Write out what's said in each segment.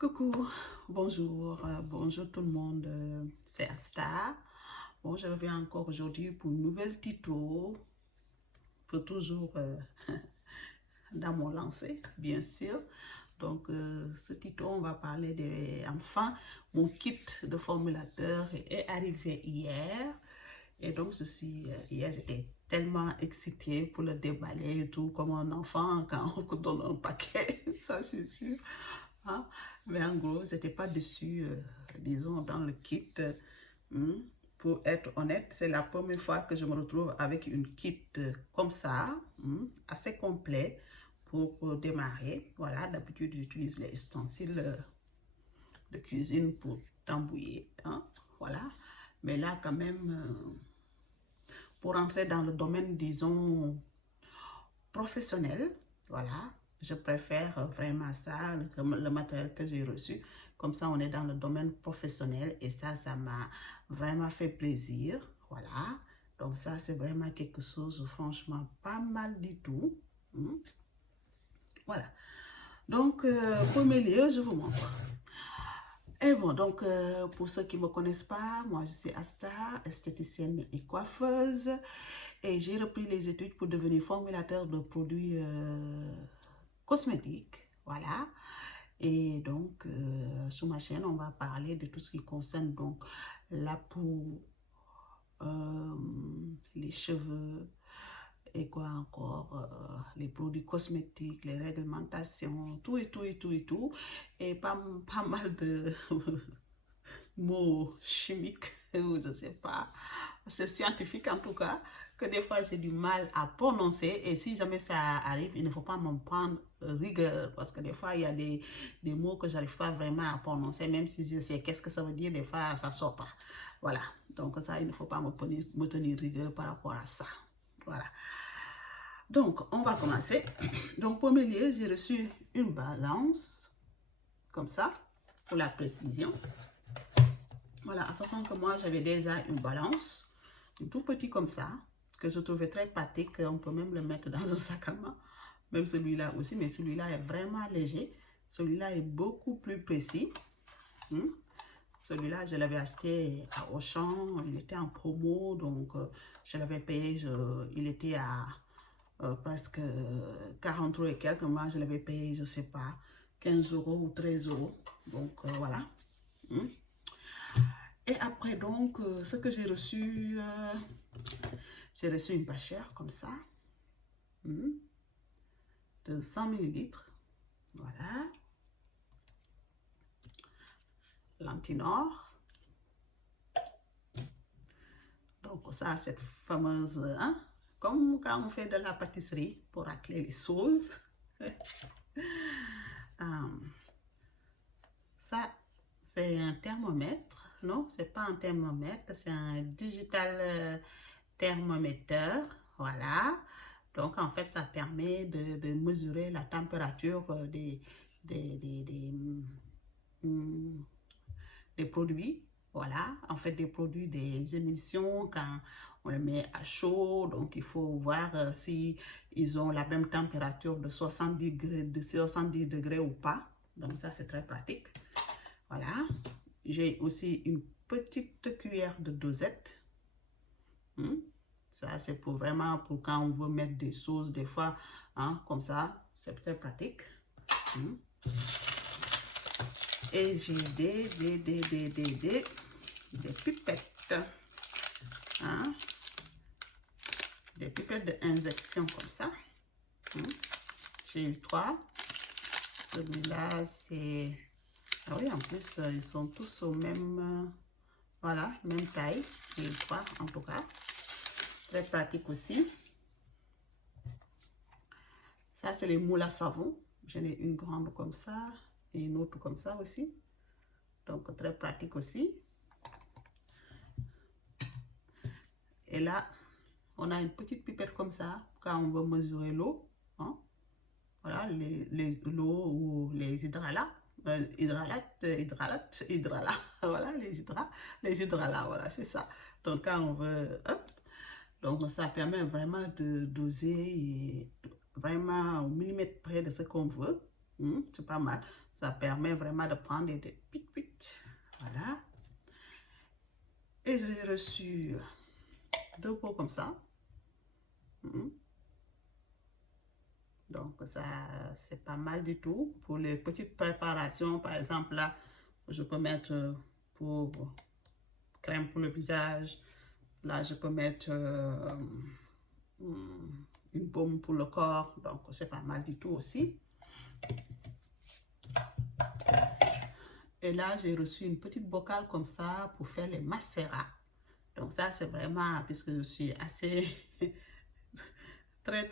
Coucou, bonjour, bonjour tout le monde, c'est Asta. Bon, je reviens encore aujourd'hui pour une nouvelle tuto, pour toujours dans mon lancer, bien sûr. Donc, ce tuto, on va parler de, enfin, mon kit de formulateur est arrivé hier. Et donc, hier, j'étais tellement excitée pour le déballer et tout, comme un enfant quand on donne un paquet, ça c'est sûr. Hein. Mais en gros, j'étais pas dessus, disons, dans le kit. Hmm. Pour être honnête, c'est la première fois que je me retrouve avec une kit comme ça, assez complet pour démarrer. Voilà, d'habitude, j'utilise les ustensiles de cuisine pour tambouiller. Hein. Voilà. Mais là, quand même, pour entrer dans le domaine, disons, professionnel, voilà, je préfère vraiment ça, le matériel que j'ai reçu. Comme ça, on est dans le domaine professionnel et ça m'a vraiment fait plaisir. Voilà. Donc ça, c'est vraiment quelque chose, franchement, pas mal du tout. Voilà. Donc, premier lieu, je vous montre. Et bon, donc, pour ceux qui ne me connaissent pas, moi, je suis Asta, esthéticienne et coiffeuse. Et j'ai repris les études pour devenir formulateur de produits cosmétiques. Voilà. Et donc, sur ma chaîne, on va parler de tout ce qui concerne donc la peau, les cheveux et quoi encore, les produits cosmétiques, les réglementations, tout et tout et tout et tout. Et pas mal de mots chimiques, ou je sais pas, c'est scientifique en tout cas, que des fois j'ai du mal à prononcer et si jamais ça arrive, il ne faut pas m'en prendre rigueur parce que des fois il y a des mots que j'arrive pas vraiment à prononcer, même si je sais qu'est-ce que ça veut dire, des fois ça sort pas. Voilà, donc ça il ne faut pas me tenir rigueur par rapport à ça. Voilà. Donc on va commencer. Donc premier lieu, j'ai reçu une balance, comme ça, pour la précision. Voilà, en sachant que moi j'avais déjà une balance, une tout petit comme ça, que je trouvais très pratique. On peut même le mettre dans un sac à main, même celui-là aussi, mais celui-là est vraiment léger. Celui-là est beaucoup plus précis. Celui-là, je l'avais acheté à Auchan, il était en promo, donc je l'avais payé, il était à presque 40 € et quelques. Moi, je l'avais payé, je ne sais pas, 15 € ou 13 €. Donc, voilà. Et après, donc, ce que j'ai reçu une bâchère comme ça, de 100 ml. Voilà. Lentinor. Donc, ça, cette fameuse, hein, comme quand on fait de la pâtisserie pour racler les choses. Ça, c'est un thermomètre. Non, c'est pas un thermomètre, c'est un digital thermomètre. Voilà. Donc, en fait, ça permet de mesurer la température des produits. Voilà. En fait, des produits, des émulsions, quand on les met à chaud. Donc, il faut voir si ils ont la même température de 70 degrés ou pas. Donc, ça, c'est très pratique. Voilà. J'ai aussi une petite cuillère de dosette. Ça, c'est pour vraiment pour quand on veut mettre des sauces, des fois, hein, comme ça. C'est très pratique. Et j'ai des pipettes. Hein? Des pipettes d'injection comme ça. J'ai eu 3. Celui-là, c'est... Ah oui, en plus, ils sont tous au même... voilà, même taille. J'ai eu 3 en tout cas. Très pratique aussi. Ça, c'est les moules à savon. J'en ai une grande comme ça et une autre comme ça aussi. Donc, très pratique aussi. Et là, on a une petite pipette comme ça quand on veut mesurer l'eau. Hein? Voilà, l'eau ou les hydralats. Hydralats. Voilà, les hydralats, voilà, c'est ça. Donc, quand on veut... Hop, donc, ça permet vraiment de doser et vraiment au millimètre près de ce qu'on veut. C'est pas mal. Ça permet vraiment de prendre des pic-pic. Voilà. Et j'ai reçu 2 pots comme ça. Donc, ça, c'est pas mal du tout. Pour les petites préparations, par exemple, là, je peux mettre pour crème pour le visage. Là, je peux mettre une baume pour le corps. Donc, c'est pas mal du tout aussi. Et là, j'ai reçu une petite bocale comme ça pour faire les macérats. Donc, ça, c'est vraiment, puisque je suis assez très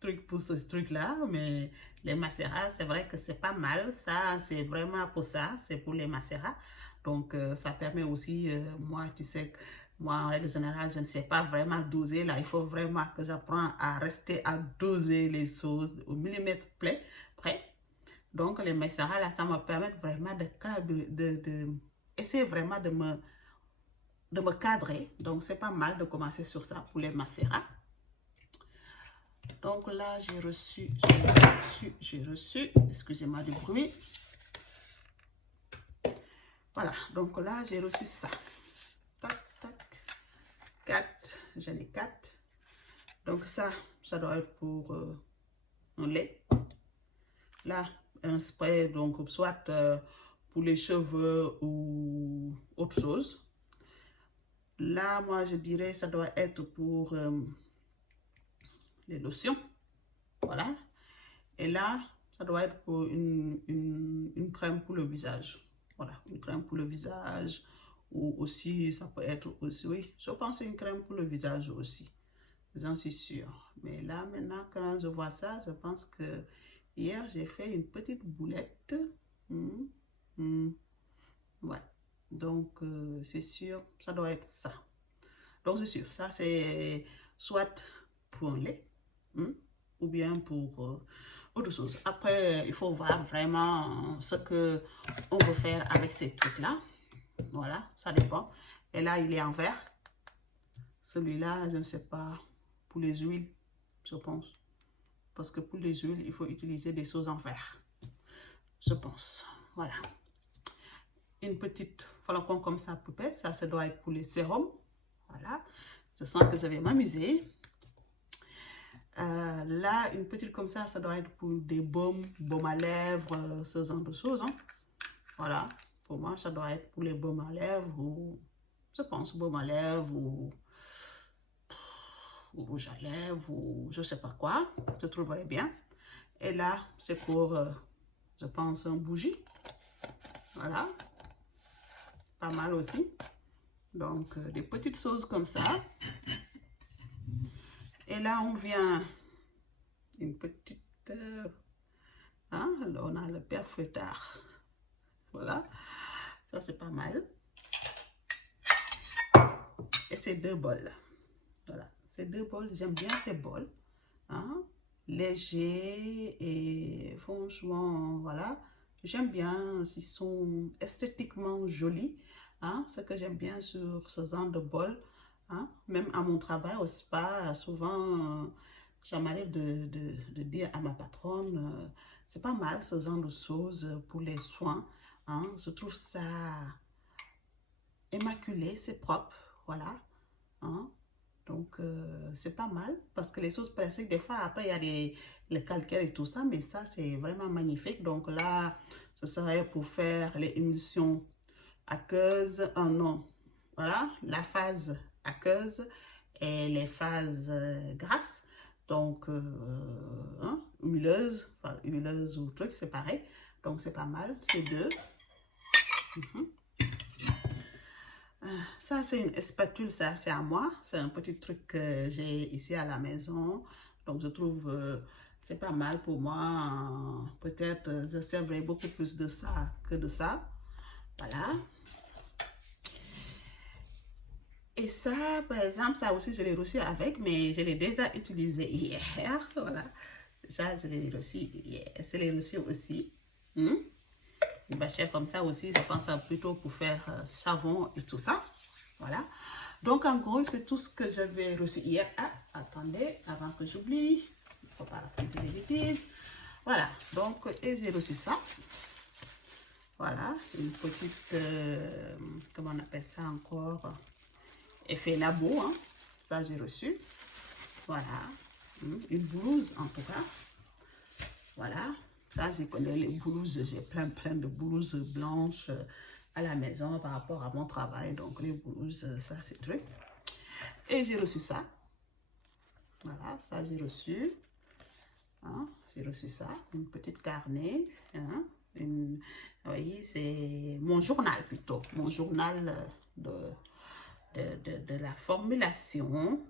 truc pour ce truc-là. Mais les macérats, c'est vrai que c'est pas mal. Ça, c'est vraiment pour ça. C'est pour les macérats. Donc, ça permet aussi, moi, tu sais, moi, en règle générale, je ne sais pas vraiment doser. Là, il faut vraiment que j'apprenne à rester à doser les choses au millimètre près. Donc, les macérats, là, ça me permet vraiment essayer vraiment de me cadrer. Donc, c'est pas mal de commencer sur ça pour les macérats. Donc là, j'ai reçu, excusez-moi du bruit. Voilà, donc là, j'ai reçu ça. Tac, tac. 4, j'en ai 4. Donc ça doit être pour un lait. Là, un spray, donc soit pour les cheveux ou autre chose. Là, moi, je dirais ça doit être pour les lotions. Voilà. Et là, ça doit être pour une crème pour le visage. Voilà, une crème pour le visage. Ou aussi, ça peut être aussi, oui, je pense une crème pour le visage aussi. J'en suis sûre. Mais là, maintenant, quand je vois ça, je pense que hier, j'ai fait une petite boulette. Ouais. Donc, c'est sûr, ça doit être ça. Donc, c'est sûr, ça, c'est soit pour un lait, ou bien pour autre chose. Après, il faut voir vraiment ce qu'on veut faire avec ces trucs-là. Voilà, ça dépend. Et là, il est en verre. Celui-là, je ne sais pas, pour les huiles, je pense. Parce que pour les huiles, il faut utiliser des choses en verre. Je pense. Voilà. Une petite flacon comme ça, poupette. Ça doit être pour les sérums. Voilà. Je sens que je vais m'amuser. Là, une petite comme ça doit être pour des baumes à lèvres, ce genre de choses. Hein. Voilà. Pour moi, ça doit être pour les baumes à lèvres ou, je pense, baume à lèvres ou rouge à lèvres ou je sais pas quoi. Je trouverais bien. Et là, c'est pour, je pense, un bougie. Voilà. Pas mal aussi. Donc, des petites choses comme ça. Et là, on vient une petite... hein, là, on a le père fouettard. Voilà. Ça, c'est pas mal. Et ces 2 bols. Voilà. Ces 2 bols, j'aime bien ces bols. Hein? Légers et franchement, voilà. J'aime bien, ils sont esthétiquement jolis. Hein? Ce que j'aime bien sur ce genre de bol. Hein? Même à mon travail, au spa, souvent, ça m'arrive de dire à ma patronne, c'est pas mal ce genre de choses pour les soins. Hein? Je trouve ça immaculé, c'est propre, voilà. Hein? Donc, c'est pas mal parce que les choses plastiques, des fois, après, il y a le calcaire et tout ça, mais ça, c'est vraiment magnifique. Donc là, ce serait pour faire les émulsions aqueuses, non, voilà, la phase aqueuse et les phases grasses. Donc, hein, huileuse, enfin, huileuse ou truc, c'est pareil. Donc, c'est pas mal, c'est 2. Ça, c'est une spatule, ça, c'est à moi. C'est un petit truc que j'ai ici à la maison. Donc, je trouve c'est pas mal pour moi. Peut-être je servirai beaucoup plus de ça que de ça. Voilà. Et ça, par exemple, ça aussi, je l'ai reçu avec, mais je l'ai déjà utilisé hier. Voilà. Ça, je l'ai reçu hier. Je l'ai reçu aussi. Une bâchette comme ça aussi, je pense plutôt pour faire savon et tout ça. Voilà. Donc, en gros, c'est tout ce que j'avais reçu hier. Ah, attendez, avant que j'oublie. Il ne faut pas raconter des bêtises. Voilà, donc, et j'ai reçu ça. Voilà, une petite, comment on appelle ça encore, effet labo, hein. Ça j'ai reçu. Voilà, une blouse en tout cas. Voilà, ça je connais les blouses, j'ai plein de blouses blanches à la maison par rapport à mon travail. Donc les blouses, ça c'est truc. Et j'ai reçu ça. Voilà, ça j'ai reçu. Hein, j'ai reçu ça, une petite carnet. Hein, oui, c'est mon journal plutôt. Mon journal de la formulation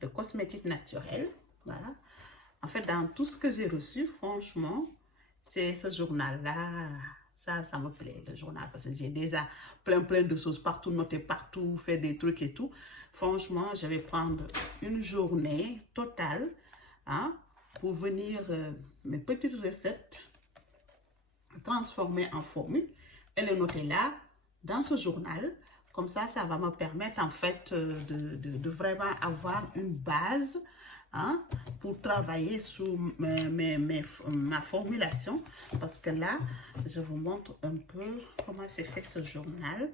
de cosmétiques naturels. Voilà. En fait, dans tout ce que j'ai reçu, franchement, c'est ce journal-là. Ça me plaît, le journal, parce que j'ai déjà plein de choses partout, noté partout, fait des trucs et tout. Franchement, je vais prendre une journée totale, hein, pour venir mes petites recettes transformer en formule et les noter là, dans ce journal. Comme ça va me permettre en fait de vraiment avoir une base, hein, pour travailler sur ma formulation. Parce que là, je vous montre un peu comment c'est fait ce journal.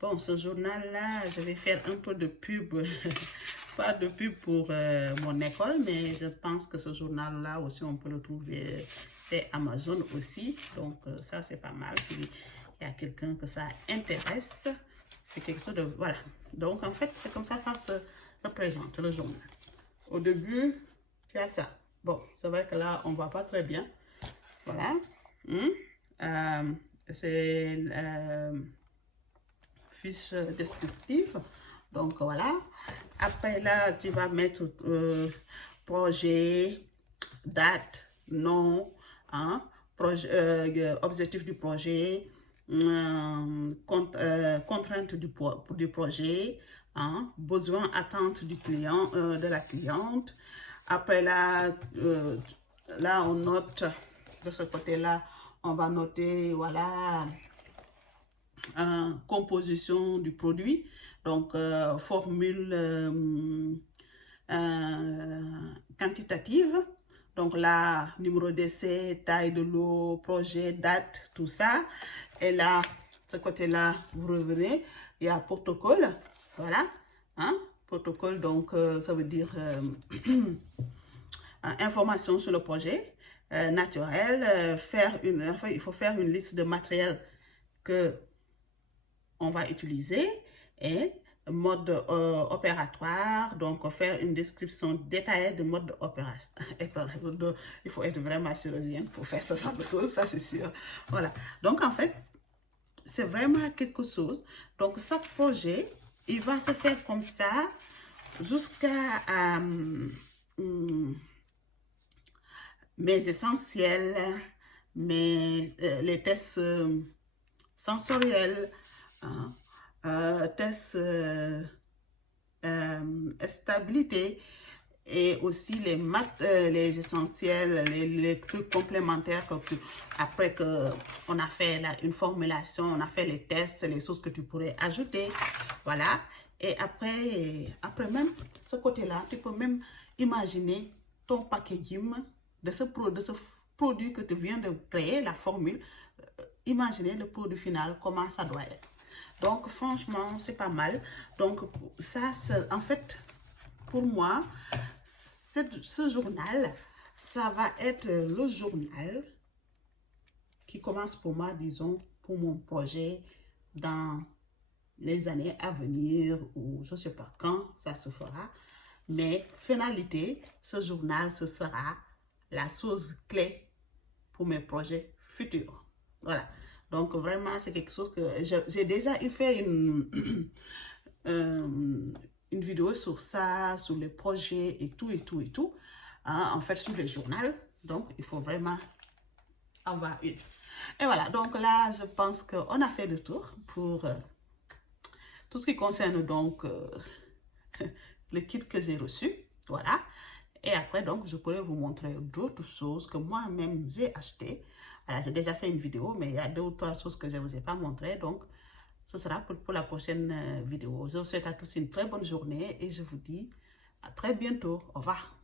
Bon, ce journal-là, je vais faire un peu de pub, pas de pub pour mon école, mais je pense que ce journal-là aussi, on peut le trouver, c'est Amazon aussi. Donc, ça, c'est pas mal. S'il y a quelqu'un que ça intéresse, c'est quelque chose de... Voilà. Donc, en fait, c'est comme ça se représente, le journal. Au début, il y a ça. Bon, c'est vrai que là, on ne voit pas très bien. Voilà. C'est... fiche descriptive. Donc voilà, après là tu vas mettre projet, date, nom, hein, objectif du projet, contrainte du projet, hein, besoin, attente du client, de la cliente. Après là, là on note de ce côté là, on va noter, voilà, composition du produit, donc formule quantitative, donc là, numéro d'essai, taille de l'eau, projet, date, tout ça. Et là, ce côté-là, vous revenez, il y a protocole, voilà, hein, protocole, donc ça veut dire information sur le projet naturel, il faut faire une liste de matériel que on va utiliser et mode opératoire, donc faire une description détaillée de mode opération. Il faut être vraiment chirurgien pour faire ce genre de choses, ça c'est sûr. Voilà, donc en fait, c'est vraiment quelque chose. Donc chaque projet, il va se faire comme ça jusqu'à mes essentiels, les tests sensoriels, tests stabilité, et aussi les essentiels, les trucs complémentaires que après que on a fait une formulation, on a fait les tests, les choses que tu pourrais ajouter, voilà. Et après même ce côté-là, tu peux même imaginer ton packaging de ce produit que tu viens de créer, la formule. Imaginez le produit final, comment ça doit être. Donc, franchement, c'est pas mal. Donc, ça, en fait, pour moi, ce journal, ça va être le journal qui commence pour moi, disons, pour mon projet dans les années à venir, ou je ne sais pas quand ça se fera. Mais, finalité, ce journal, ce sera la chose clé pour mes projets futurs. Voilà. Donc, vraiment, c'est quelque chose que j'ai déjà fait une vidéo sur ça, sur les projets et tout. Hein, en fait, sur le journal. Donc, il faut vraiment avoir une. Et voilà. Donc, là, je pense qu'on a fait le tour pour tout ce qui concerne donc le kit que j'ai reçu. Voilà. Et après, donc, je pourrais vous montrer d'autres choses que moi-même j'ai achetées. Voilà, j'ai déjà fait une vidéo, mais il y a 2 ou 3 choses que je ne vous ai pas montrées. Donc, ce sera pour la prochaine vidéo. Je vous souhaite à tous une très bonne journée et je vous dis à très bientôt. Au revoir.